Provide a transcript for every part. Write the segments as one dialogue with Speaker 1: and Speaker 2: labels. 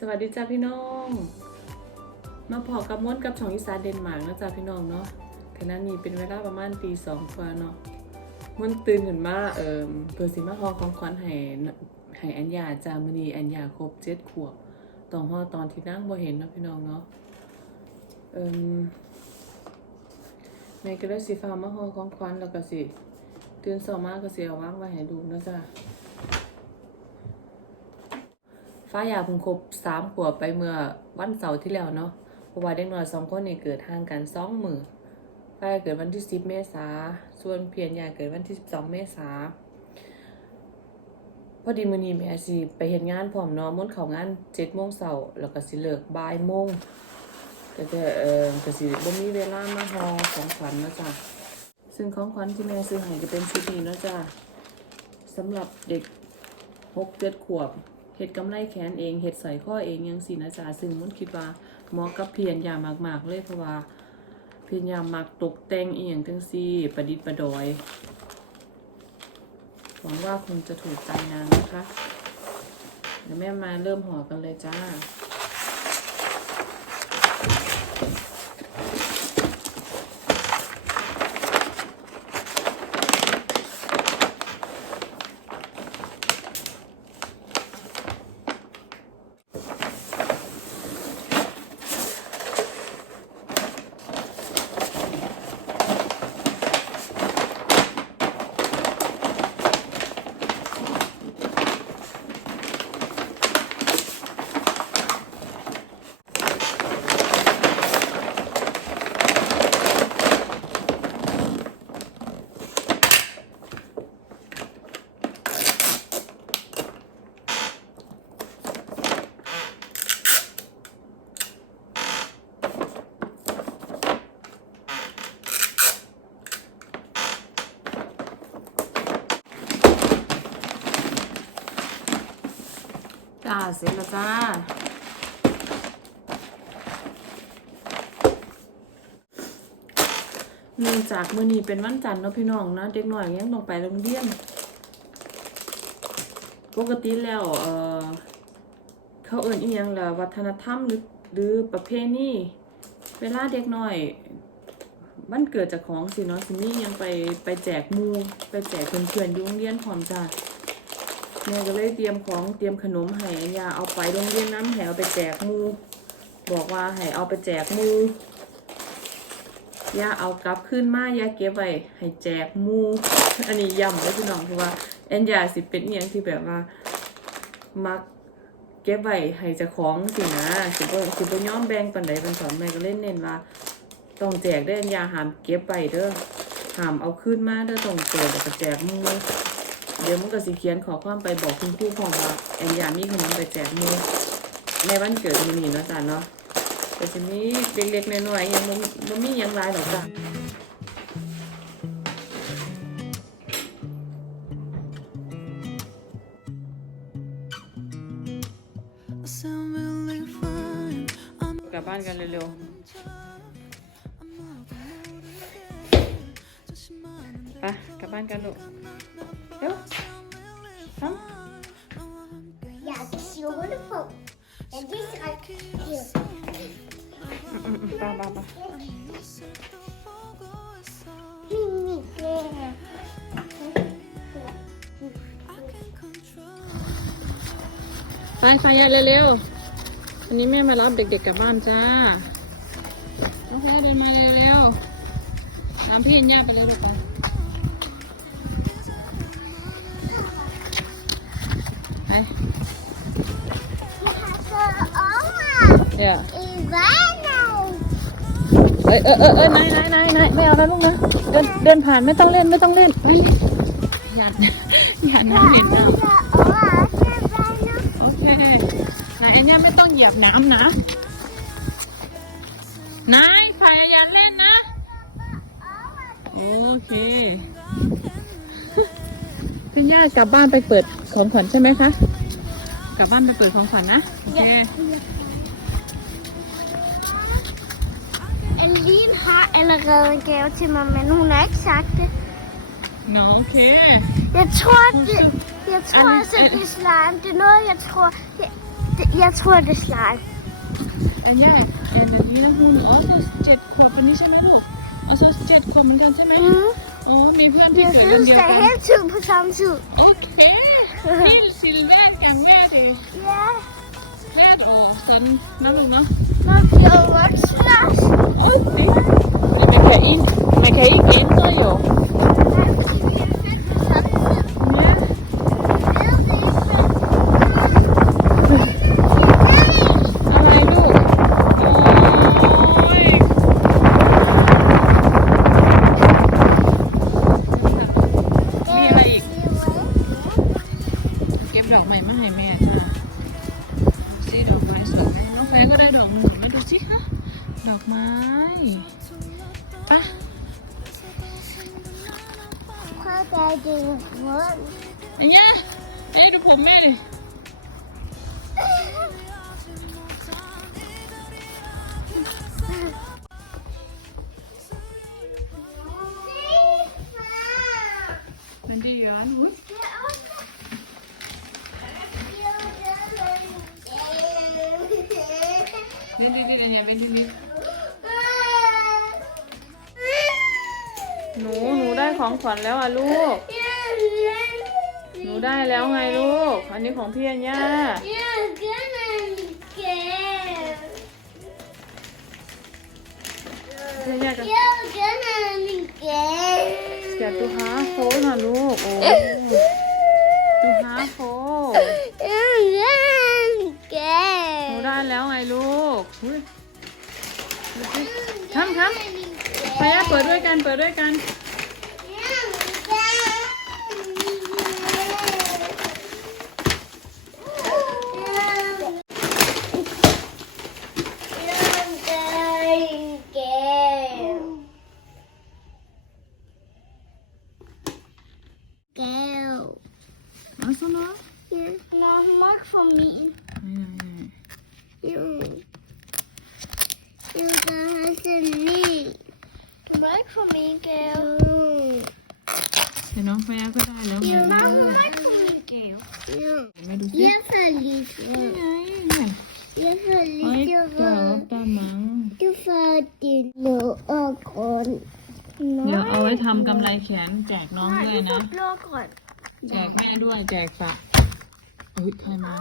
Speaker 1: สวัสดีจ้าพี่น้อง มาพอกับม้วนกับช่องอีสานเดนมาร์กนะจ้าพี่น้องเนาะขณะนี้เป็นเวลาประมาณตีสองกว่าเนาะม้วนตื่นขึ้นมาเอ่อเพื่อสิมาฮอของขวัญให้ให้อัญญาจามื้อนี้อัญญาครบเจ็ดขวบต้องฮอตอนที่นั่งบ่เห็นเนาะพี่น้องเนาะเอ่มแม่ก็เลยสิฟ้ามาฮอของขวัญแล้วก็สิตื่นเช้ามาก็เสิเอาวางไว้ให้ลูนะจ้า ฟ้าอยากเพิ่งครบสามขวบไปเมื่อวันเสาร์ที่แล้วเนาะเพราะว่าเด็กน้อยสองคนนี่เกิดห่างกันสองมือฟ้าเกิดวันที่สิบเมษาส่วนเพียรยาเกิดวันที่สิบสองเมษาพอดีมือนี้แม่สิไปเฮ็ดงานพร้อมเนาะมุ่นเข้างานเจ็ดโมงเช้าแล้วก็สิเลิกบ่ายโมงก็จะเออก็สิบ่มีเวลามาฮอของขวัญเนาะจ้ะซึ่งของขวัญที่แม่ซื้อให้ก็เป็นชุดนี้เนาะจ้ะสำหรับเด็กหกเจ็ดขวบ เห็ดกำไรแขนเองเห็ดใส่ข้อเองยังสินะจ๊ะซึ่งมุนคิดว่าเหมาะกับเพียรยามากๆเลยเพราะว่าเพียรยามักตกแต่งเอียังจังซี่ประดิษฐ์ประดอยหวังว่าคงจะถูกใจนางนะคะเดี๋ยวแม่มาเริ่มห่อกันเลยจ้า จ้าเสร็จแล้วจ้า เนื่องจากมื้อนี้เป็นวันจันทร์เนาะพี่น้องนะเด็กน้อยยังต้องไปโรงเรียน ปกติแล้วเออเขาเอิ้นอีหยังล่ะวัฒนธรรมหรือหรือประเพณีเวลาเด็กน้อยมันเกิดจากของสิเนาะสิมีหยังไปไปแจกมูไปแจกเพื่อนๆอยู่โรงเรียนพร้อมจ้า แม่ก็เลยเตรียมของเตรียมขนมให้ยาเอาไปโรงเรียนน้ำให้เอาไปแจกมู บอกว่าให้เอาไปแจกมูยาเอากลับขึ้นมายาเก็บไว้ให้แจกมูอันนี้ย้ำเลยพี่น้องเพราะว่าแอนยาสิเป็นอหย่างที่แบบว่า มักเก็บไว้ให้จ้าของสินะสิบ่สิบ่ย้อมแบ่งปันใดปันสอนแม่ก็เล่นเน้นว่าต้องแจกได้อแอนยาหามเก็บไว้เด้อหามเอาขึ้นมาเด้อต้องแจกแล้วก็แจกมู เดี๋ยวมันก็สิเขียนขอความไปบอกคุณครูพร้อมว่าแอนยามีขนมไปแจกมือในวันเกิดมือนีเนาะจ้ะเนาะแต่ทีนี้เล็กๆน้อยๆยังบ่บ่มียังลายหรอกจ้ะกลับบ้านกันเร็วๆ ไปกลับบ้านกันลูก เร็วทำ
Speaker 2: Ja, het is beautiful. En dit is uit hier.
Speaker 1: อืมๆๆไปไปไป
Speaker 2: Mini kleren.
Speaker 3: I can control.
Speaker 1: ไปไปยายเร็วๆวันนี้แม่มารับเด็กๆกลับบ้านจ้าน้องแพรเดินมาเร็วๆตามพี่เห็นยากไปเลยลูกไป
Speaker 2: Yeah. Ivano.
Speaker 1: เอ้ยเออเออเออนายนายนายนายไม่เอาแล้วลูกนะ เดินเดินผ่านไม่ต้องเล่นไม่ต้องเล่นไปเลยหยาดหยาดน้ำเด็กนะ
Speaker 2: Ja, allemaal bijna.
Speaker 1: โอเคนายอันเนี้ยไม่ต้องเหยียบน้ำนะ นายพยายามเล่นนะ โอเคพี่ย่ากลับบ้านไปเปิด ของขวัญใช่ไหมคะ กลับบ้านไปเปิดของขวัญนะ โอเค
Speaker 2: En Lien har allerede en gave til mig, men hun har ikke sagt det.
Speaker 1: Nå, okay.
Speaker 2: Jeg tror, det, jeg tror
Speaker 1: Ej, men-
Speaker 2: altså, det er slime. Det er noget, jeg tror... Det,
Speaker 1: อันนี้
Speaker 2: jeg tror, det er slime.
Speaker 1: อันนี้
Speaker 2: Det er noget, jeg tror, det er slime.
Speaker 1: อันนี้อันนี้ไม่ต้องเหยียบน้ำนะ
Speaker 2: Jeg Jeg tror, det er slime.
Speaker 1: อันใหญ่แอนอันนี้นะคุณอ๋อก็เจ็ดขวบวันนี้ใช่ไหมลูกอ๋อ så เจ็ดขวบเหมือนกันใช่ไหม
Speaker 2: Mm.
Speaker 1: อ๋อมีเพื่อนที่
Speaker 2: Jeg
Speaker 1: เกิดเดือน
Speaker 2: synes,
Speaker 1: เดียว
Speaker 2: det
Speaker 1: กั
Speaker 2: er
Speaker 1: น
Speaker 2: hele tiden på samme tid.
Speaker 1: โอเค พี่สิลแรกอย่างแม่ดิ
Speaker 2: Ja.
Speaker 1: แรกโอ้สันนั่นลูกเนาะ
Speaker 2: Man bliver voksen også.
Speaker 1: Okay. Fordi man kan, ind, man kan ikke ændre jo. Ja. อะไรลูก โอ้ยมีอะไรอีก เก็บดอกไม้มา ให้แม่จ้าซีดอกไม้สวยไหมน้องแฟนก็ได้ดอกหนึ่งมาดูสิคะดอกไม้ปะ
Speaker 2: Prøv at gøre det rundt.
Speaker 1: อันเนี้ยเอ๊ะดูผมแม่ดิ ของขวัญแล้วอะลูก หนูได้แล้วไงลูก อันนี้ของพี่อัญญาพี่อัญญาจะเสียตูฮาโฟนะลูกโอ้ตูฮาโฟหนูได้แล้วไงลูกอุ๊ยทำทำไปอะเปิดด้วยกัน เปิดด้วยกัน
Speaker 2: Gav.
Speaker 1: เอาซะเนาะ
Speaker 2: Ja. Nå, nok for min.
Speaker 1: ไหนไหนไหน
Speaker 2: Jo. Jo, der er sådan min. Du må ikke få min gave.
Speaker 1: แต่น้องฟ้าก็ได้แล้วไง
Speaker 2: Jo,
Speaker 1: ลู
Speaker 2: nej,
Speaker 1: ก
Speaker 2: hun må ikke få min gave. Jo.
Speaker 1: แม่ดูสิ
Speaker 2: Jeg får lige
Speaker 1: นี่
Speaker 2: så.
Speaker 1: ไงเนี่ย
Speaker 2: Jeg får
Speaker 1: โอ้ย
Speaker 2: lige
Speaker 1: เติบ
Speaker 2: så.
Speaker 1: ตามัง
Speaker 2: Du får din blå og grøn.
Speaker 1: เดี๋ยวเอาไว้ทำกำไรแขนแจกน้อง
Speaker 2: Nej,
Speaker 1: ด้วย
Speaker 2: du
Speaker 1: นะ
Speaker 2: får blå og grøn.
Speaker 1: แจกแม่ด้วยแจกฝาก เฮ้ยใครมา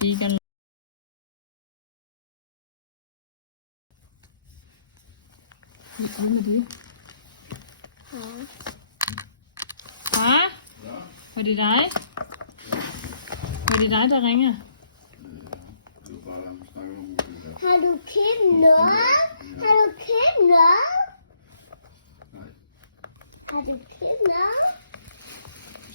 Speaker 1: ตีกันหยิบมาดิฮะพอดีได้พอดีได้จะไงอะ
Speaker 2: Har du kinder? Har du kinder? Har du kinder?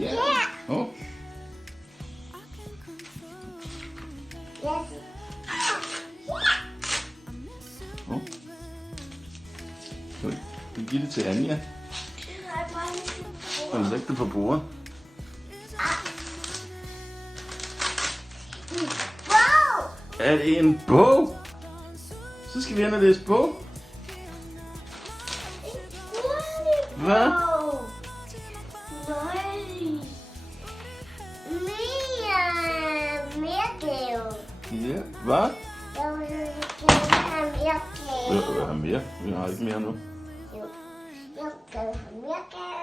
Speaker 4: Ja.
Speaker 2: Yes.
Speaker 4: Åh. Oj, Du giver det til Anja. Og læg det på bordet. Er det en bog? Så skal vi hen og læse bog. Hvad?
Speaker 2: Yeah, was?
Speaker 4: Ja, wir haben mehr. Wir
Speaker 2: haben mehr noch. Ja, wir haben mehr.